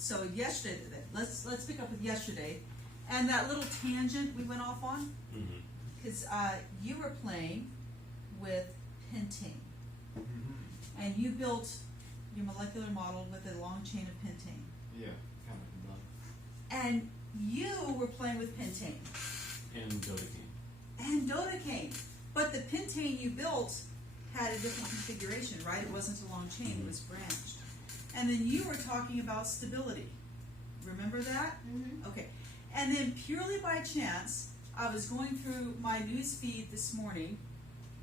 So yesterday, let's pick up with yesterday, and that little tangent we went off on, because you were playing with pentane, and you built your molecular model with a long chain of pentane. Yeah, kind of love. And you were playing with pentane. And dodecaine. And dodecaine. But the pentane you built had a different configuration, right? It wasn't a long chain, it was branched. And then you were talking about stability. Remember that? Okay. And then purely by chance, I was going through my news feed this morning,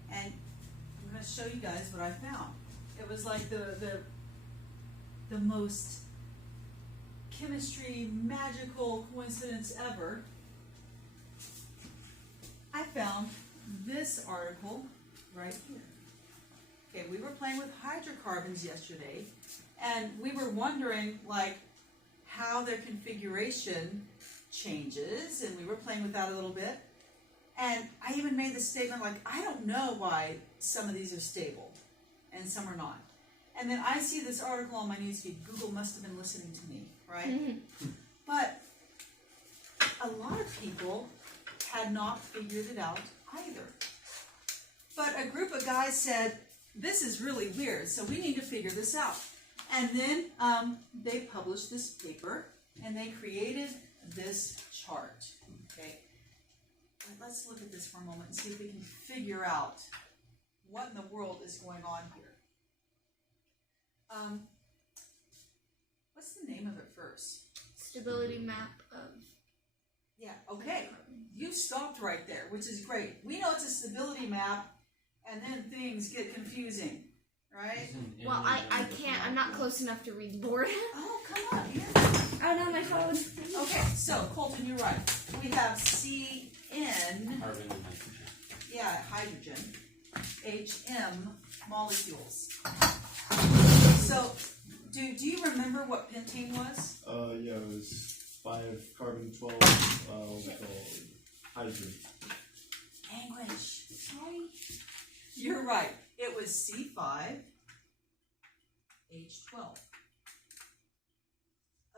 and I'm going to show you guys what I found. It was like the most chemistry magical coincidence ever. I found this article right here. Okay, we were playing with hydrocarbons yesterday, and we were wondering like how their configuration changes, and we were playing with that a little bit. And I even made the statement like, I don't know why some of these are stable and some are not. And then I see this article on my newsfeed. Google must have been listening to me, right? But a lot of people had not figured it out either. But a group of guys said, this is really weird, so we need to figure this out. And then they published this paper, and they created this chart. Okay, let's look at this for a moment and see if we can figure out what in the world is going on here. What's the name of it first? Stability map of... Yeah, okay. You stopped right there, which is great. We know it's a stability map, and then things get confusing, right? Well, I can't. I'm not close enough to read the board. Oh, come on, here. Oh, no, my phone. Okay, so, Colton, you're right. We have CN, Carbon and nitrogen. yeah, hydrogen, HM molecules. So, do you remember what pentane was? Yeah, it was 5 carbon 12, what's it called? Hydrogen. Language. Sorry. You're right. It was C5H12.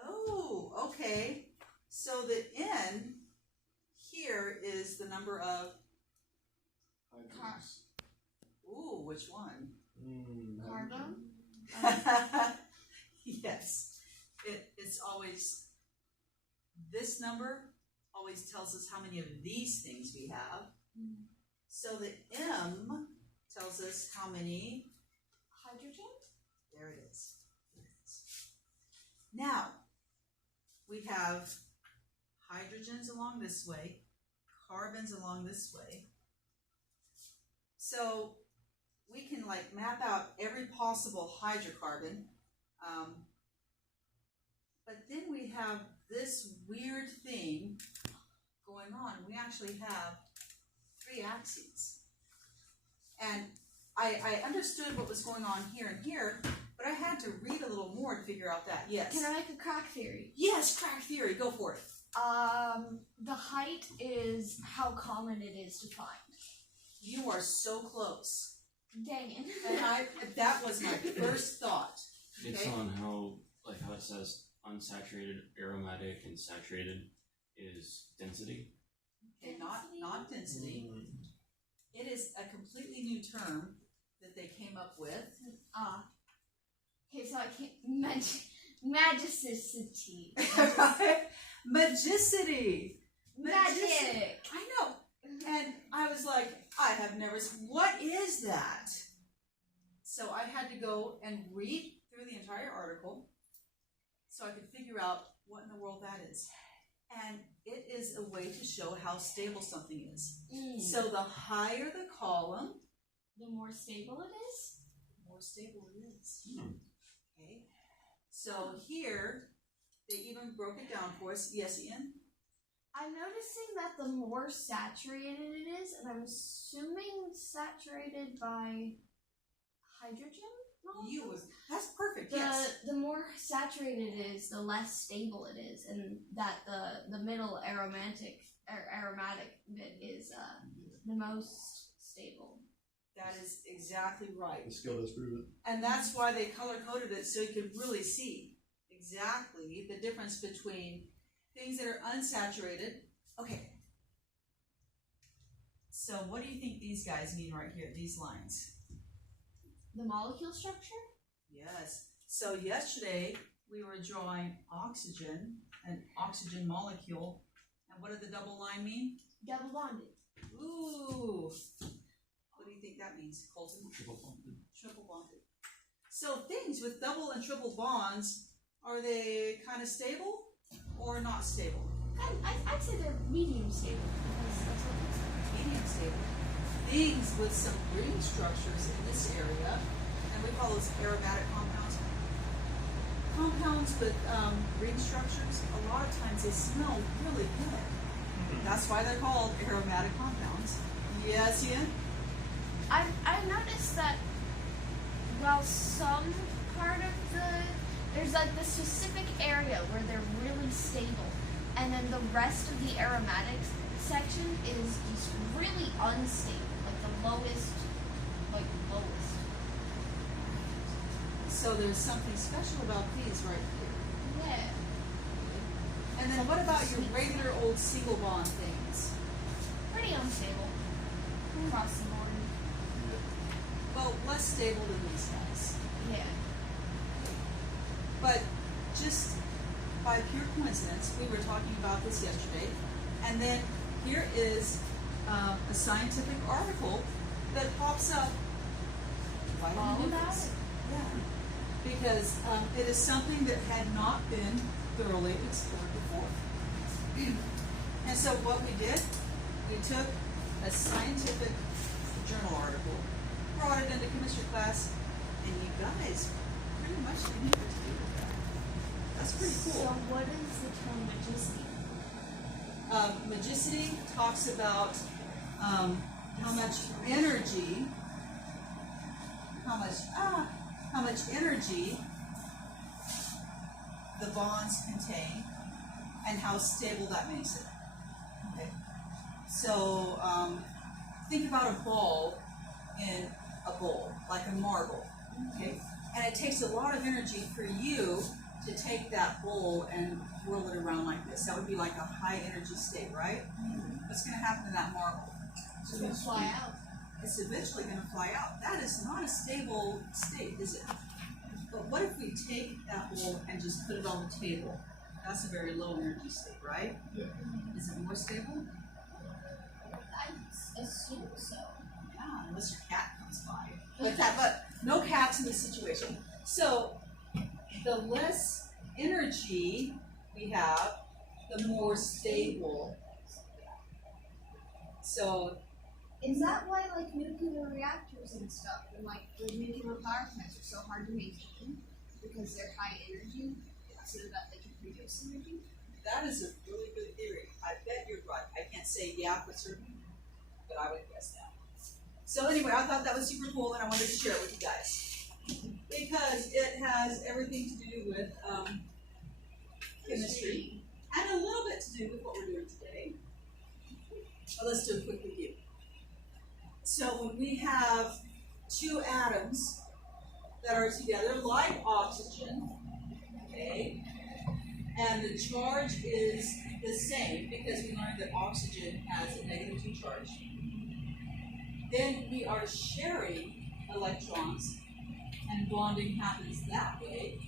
Oh, okay. So the N here is the number of... Hydrogens. Ooh, which one? Carbon? Yes. It's always... This number always tells us how many of these things we have. So the M tells us how many Hydrogen? There it is. There it is. Now, we have hydrogens along this way, carbons along this way. So we can like map out every possible hydrocarbon. But then we have this weird thing going on. We actually have 3 axes. And I understood what was going on here and here, but I had to read a little more to figure out that. Yes. Can I make a crack theory? Yes, crack theory. Go for it. The height is how common it is to find. You are so close. Dang it. And that was my first thought. It's Okay. on how it says unsaturated, aromatic, and saturated is density. Okay, not density. It is a completely new term that they came up with. Okay, so I can't... Magicity. Magicity. Magic. I know. And I was like, I have never, what is that? So I had to go and read through the entire article so I could figure out what in the world that is. And it is a way to show how stable something is. So the higher the column, The more stable it is? the more stable it is. Okay. So here, they even broke it down for us. Yes, Ian? I'm noticing that the more saturated it is, and I'm assuming saturated by hydrogen molecules? That's perfect, yes. The more saturated it is, the less stable it is, and that the middle aromatic bit is the most stable. That is exactly right. The skill has proven. And that's why they color-coded it so you could really see exactly exactly the difference between things that are unsaturated. Okay. So what do you think these guys mean right here, these lines? The molecule structure? Yes. So yesterday we were drawing oxygen, an oxygen molecule. And what did the double line mean? Double bonded. Ooh. What do you think that means, Colton? Triple bonded. Triple bonded. So things with double and triple bonds, are they kind of stable or not stable? I'd say they're medium stable. Because that's what it is. Medium stable. Things with some ring structures in this area, and we call those aromatic compounds. Compounds with ring structures, a lot of times they smell really good. That's why they're called aromatic compounds. Yes, Ian? I've noticed that while some part of there's like the specific area where they're really stable, and then the rest of the aromatics section is just really unstable, like the lowest. So there's something special about these right here. Yeah. And then what about your regular old single bond things? Pretty unstable. Across the board. Well, less stable than these guys. Yeah. But just by pure coincidence, we were talking about this yesterday, and then here is a scientific article that pops up. Why All do we do about this? it. Yeah. Because it is something that had not been thoroughly explored before. And so what we did, we took a scientific journal article, brought it into chemistry class, and you guys pretty much knew what to do with that. That's pretty So cool. what is the term magicity? Magicity talks about how much energy, how much energy the bonds contain, and how stable that makes it. Okay. So think about a ball in a bowl, like a marble. Okay. And it takes a lot of energy for you to take that bowl and whirl it around like this. That would be like a high energy state, right? What's going to happen to that marble? It's gonna fly out. It's eventually going to fly out. That is not a stable state, is it? But what if we take that bowl and just put it on the table? That's a very low energy state, right? Yeah. Is it more stable? I assume so. Yeah, unless your cat comes by. But no cats in this situation. So the less energy we have, the more stable. So Is that why like nuclear reactors and stuff and like the nuclear power plants are so hard to maintain? Because they're high energy so that they can produce energy? that is a really good theory. I bet you're right. I can't say yeah for certain, but I would guess that. So anyway, I thought that was super cool and I wanted to share it with you guys. Because it has everything to do with chemistry and a little bit to do with what we're doing today. But let's do a quick review. So when we have two atoms that are together, like oxygen, okay, and the charge is the same because we learned that oxygen has a -2 charge, then we are sharing electrons and bonding happens that way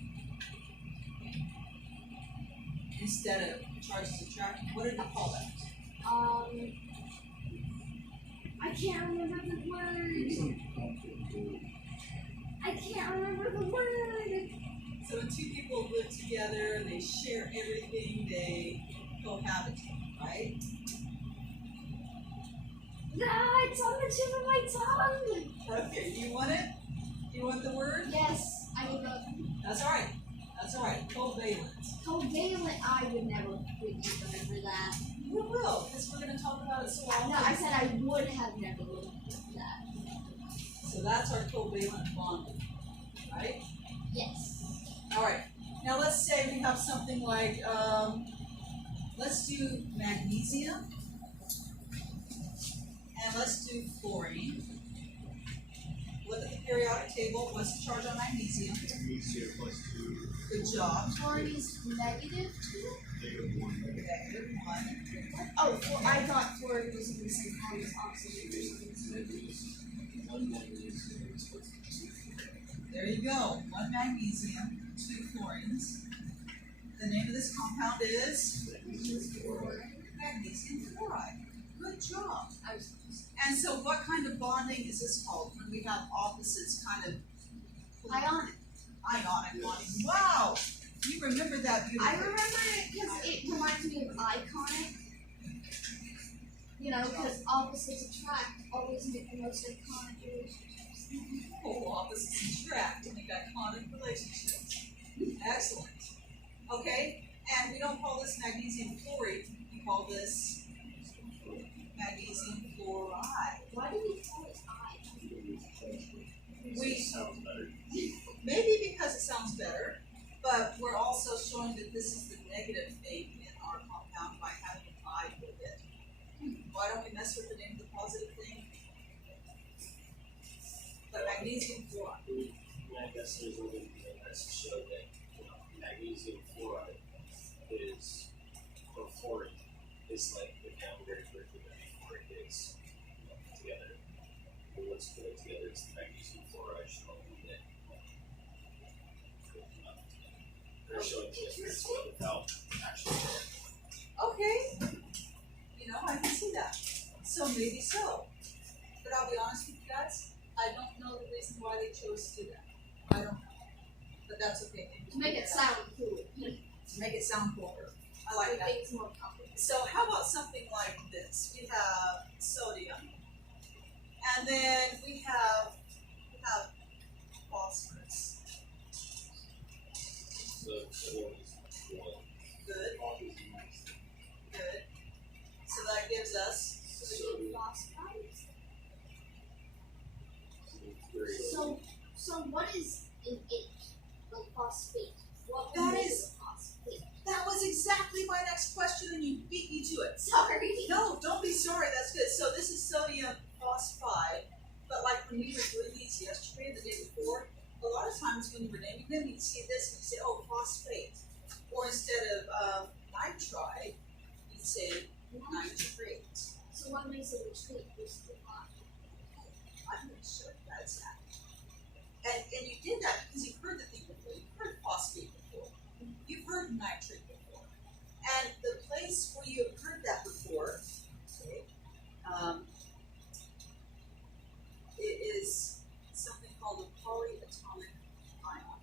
instead of charge subtraction. What did we call that? I can't remember the word. I can't remember the word. So when two people live together, they share everything, they cohabitate, right? Ah, it's on the tip of my tongue. Okay, do you want it? Do you want the word? Yes, I would love That's all right. That's all right. Covalent. covalent. I would never remember that. We will, because we're going to talk about it so often. No, I said I would have never remembered that. So that's our covalent bonding, right? Yes. All right. Now let's say we have something like, let's do magnesium, and let's do fluorine. look at the periodic table. What's the charge on magnesium? Magnesium plus 2, Good job. Fluorine is -2. -1. -1. Oh, well, I thought fluorine was in the same column as oxygen or something. 1 magnesium is equal to 2. There you go. 1 magnesium, 2 fluorines. The name of this compound is magnesium fluoride. Good job. I was And so what kind of bonding is this called when we have opposites kind of ionic. ionic bonding? Wow! You remember that I beautifully. remember it because it reminds me of iconic. You know, because opposites attract always make the most iconic relationships. Oh, opposites attract to make iconic relationships. Excellent. Okay, and we don't call this magnesium fluoride, we call this magnesium fluoride. Why do we call it I? Sounds better. Maybe because it sounds better, but we're also showing that this is the negative thing in our compound by having an I with it. Why don't we mess with the name of the positive thing? But magnesium fluoride. I guess there's a little bit that's to show that magnesium fluoride is, or fluoride, is like the downgrade version of fluoride is together. And once put it together, it's the magnesium fluoride showing that they're showing the difference without actually showing. Okay, you know, I can see that. So maybe so. But I'll be honest with you guys, I don't know the reason why they chose to do that. I don't know. But that's okay. To make it sound cool. To make it sound cooler. I like that. Make it more complicated. So how about something like this? We have sodium, and then we have phosphorus. So one is one. Good, good. So that gives us Sodium phosphide. So So what is an H? Like phosphate. What That is is- a phosphate? that was exactly my next question, and you beat me to it. Sorry. No, don't be sorry. That's good. So this is sodium phosphide, but like when we were doing these yesterday, the day before, a lot of times when you were naming them, you'd see this and you'd say, "Oh, phosphate," or instead of nitride, you'd say nitrate. So what makes it a trait versus a bond? I'm going to show you guys that. And you did that because you've heard the thing before. You've heard phosphate before. You've heard nitrate before. And the place where you have heard that before, okay, it is something called a polyatomic ion.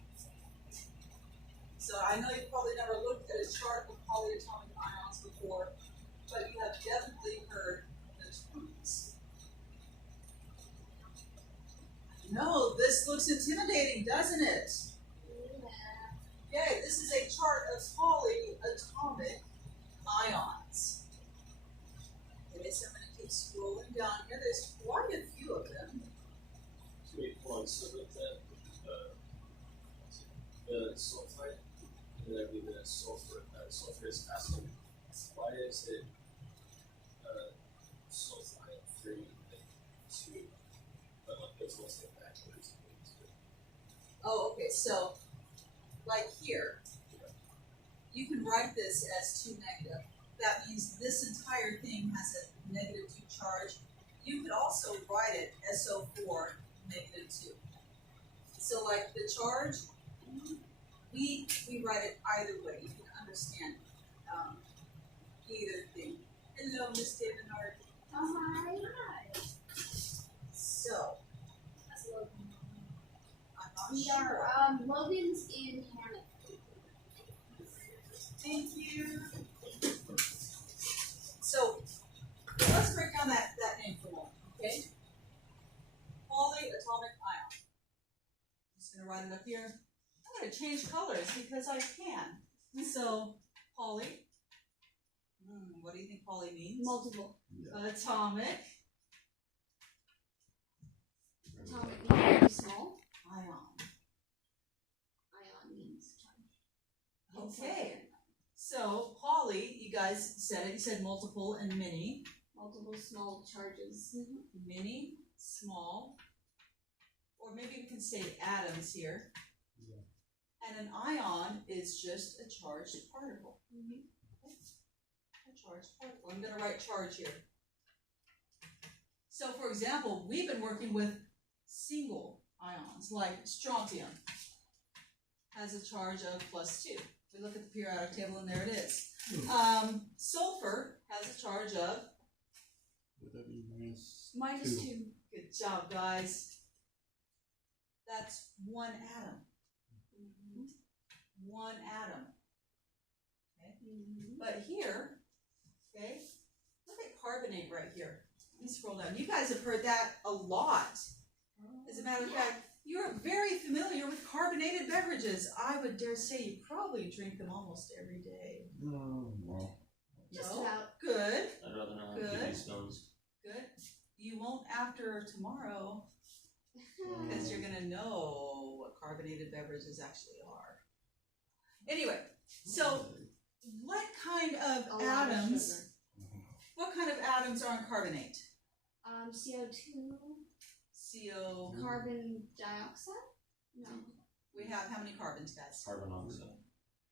So I know you've probably never looked at a chart of polyatomic ions before, but you have definitely heard the terms. No, this looks intimidating, doesn't it? Yeah. Okay, this is a chart of polyatomic ions. Okay, so I'm going to keep scrolling down here. There's quite a few of them. wait, hold on, so with the sulfide, and then be the sulfurous acid, why is it sulfide 3 and 2? But like it's mostly backwards. Oh, okay, so like here, you can write this as 2 negative. That means this entire thing has a -2 charge. You could also write it SO4 -2. So like the charge, we write it either way. You can understand either thing. Hello, Miss Davenhart. Hi. So That's Logan. I'm not We sure. are Logan's in Hannah. Thank you. So let's break down that name for a moment, okay? Polyatomic ion. Just gonna write it up here. I'm gonna change colors because I can. So poly. What do you think poly means? Multiple. Atomic Atomic means very small. ion. Ion means charge. Okay. So poly, you guys said it. You said multiple and many. Multiple small charges. Many, small or maybe we can say atoms here. Yeah. And an ion is just a charged particle. Mhm. Okay? A charged particle. I'm going to write charge here. So, for example, we've been working with single ions, like strontium has a charge of +2. We look at the periodic table, and there it is. Sulfur has a charge of, Would that be minus -2. good job, guys. That's one atom. One atom. Mhm. But here, okay, look at carbonate right here. Let me scroll down. You guys have heard that a lot. As a matter of fact, you're very familiar with carbonated beverages. I would dare say you probably drink them almost every day. well. Just No? about. Good, I'd rather not have Good. kidney stones. good. You won't after tomorrow, because you're gonna know what carbonated beverages actually are. Anyway, so what kind of A lot of atoms? sugar. What kind of atoms are in carbonate? CO2, CO. carbon dioxide? No. We have how many carbons, guys? Carbon oxide.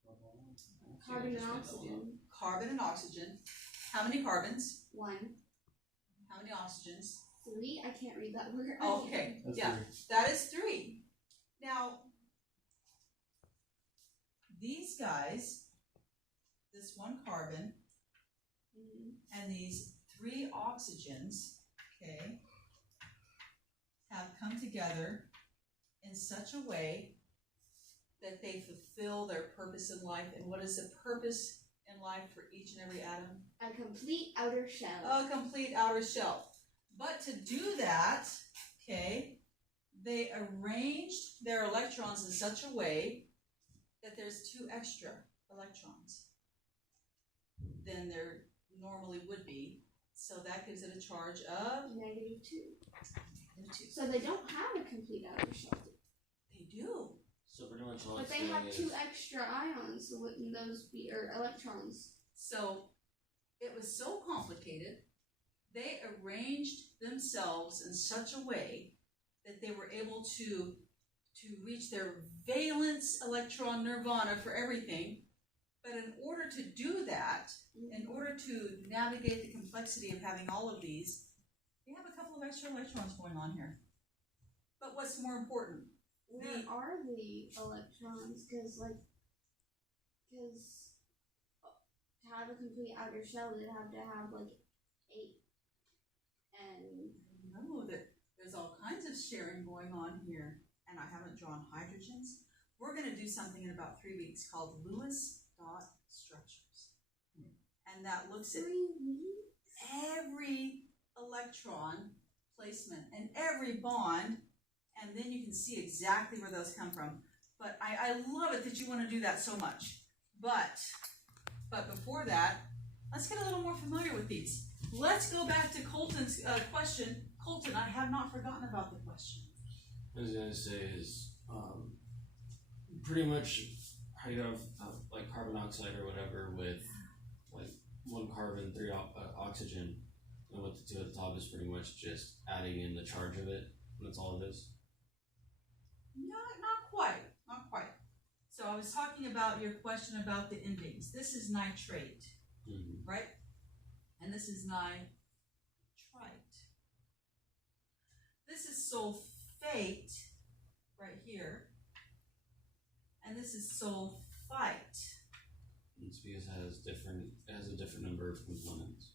Carbon and just made that one oxygen. Carbon and oxygen. How many carbons? 1. How many oxygens? 3. I can't read that word. Okay, That's yeah, weird. that is 3. Now, these guys, this one carbon Mhm. and these 3 oxygens, okay, have come together in such a way that they fulfill their purpose in life. And what is the purpose in life for each and every atom? A complete outer shell. A complete outer shell. But to do that, okay, they arranged their electrons in such a way that there's 2 extra electrons than there normally would be. So that gives it a charge of -2. -2. So they don't have a complete outer shell. They do. So pretty much all But it's they doing have is 2 extra ions. So wouldn't those be, or electrons? So it was so complicated, they arranged themselves in such a way that they were able to reach their valence electron nirvana for everything. But in order to do that, in order to navigate the complexity of having all of these, we have a couple of extra electrons going on here. But what's more important? Where are the electrons? Because to have a complete outer shell, they'd have to have 8. And Know that there's all kinds of sharing going on here, and I haven't drawn hydrogens. We're going to do something in about 3 weeks called Lewis dot structures, and that looks at 3 weeks. every electron placement and every bond, and then you can see exactly where those come from. But I love it that you want to do that so much. But before that, let's get a little more familiar with these. Let's go back to Colton's question. Colton, I have not forgotten about the question. I was gonna say is pretty much how you have like carbon dioxide or whatever with like 1 carbon, 3 oxygen, and with the 2 at the top is pretty much just adding in the charge of it. And that's all it is. Not quite. So I was talking about your question about the endings. This is nitrate, Mm-hmm. right? And this is nitrite. This is sulfate right here. And this is sulfite. It's because it has a different number of components.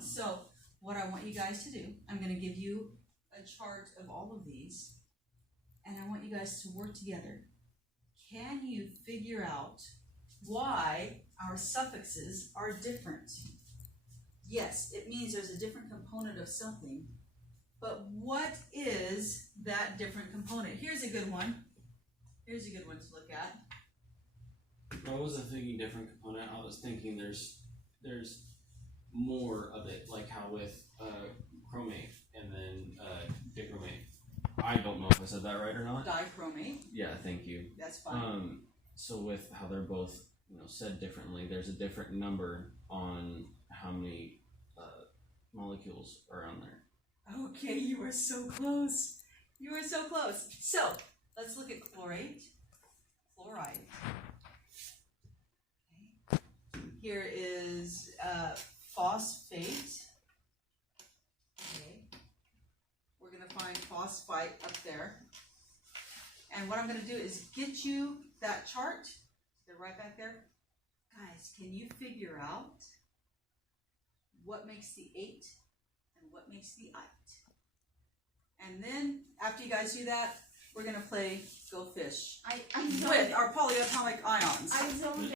So what I want you guys to do, I'm going to give you a chart of all of these, and I want you guys to work together. Can you figure out why our suffixes are different? Yes, it means there's a different component of something, but what is that different component? Here's a good one. Here's a good one to look at. I wasn't thinking different component. I was thinking there's more of it, like how with chromate and then dichromate. I don't know if I said that right or not. Dichromate, Yeah, thank you. that's fine. So with how they're both said differently, there's a different number on how many molecules are on there. Okay, you are so close. You were so close. So, let's look at chloride. Okay. Here is phosphate. Okay. We're going to find phosphite up there. And what I'm going to do is get you that chart. They're right back there. Guys, can you figure out what makes the 8 and what makes the 8? And then, after you guys do that, we're going to play Go Fish I zoned with our polyatomic ions. I zoned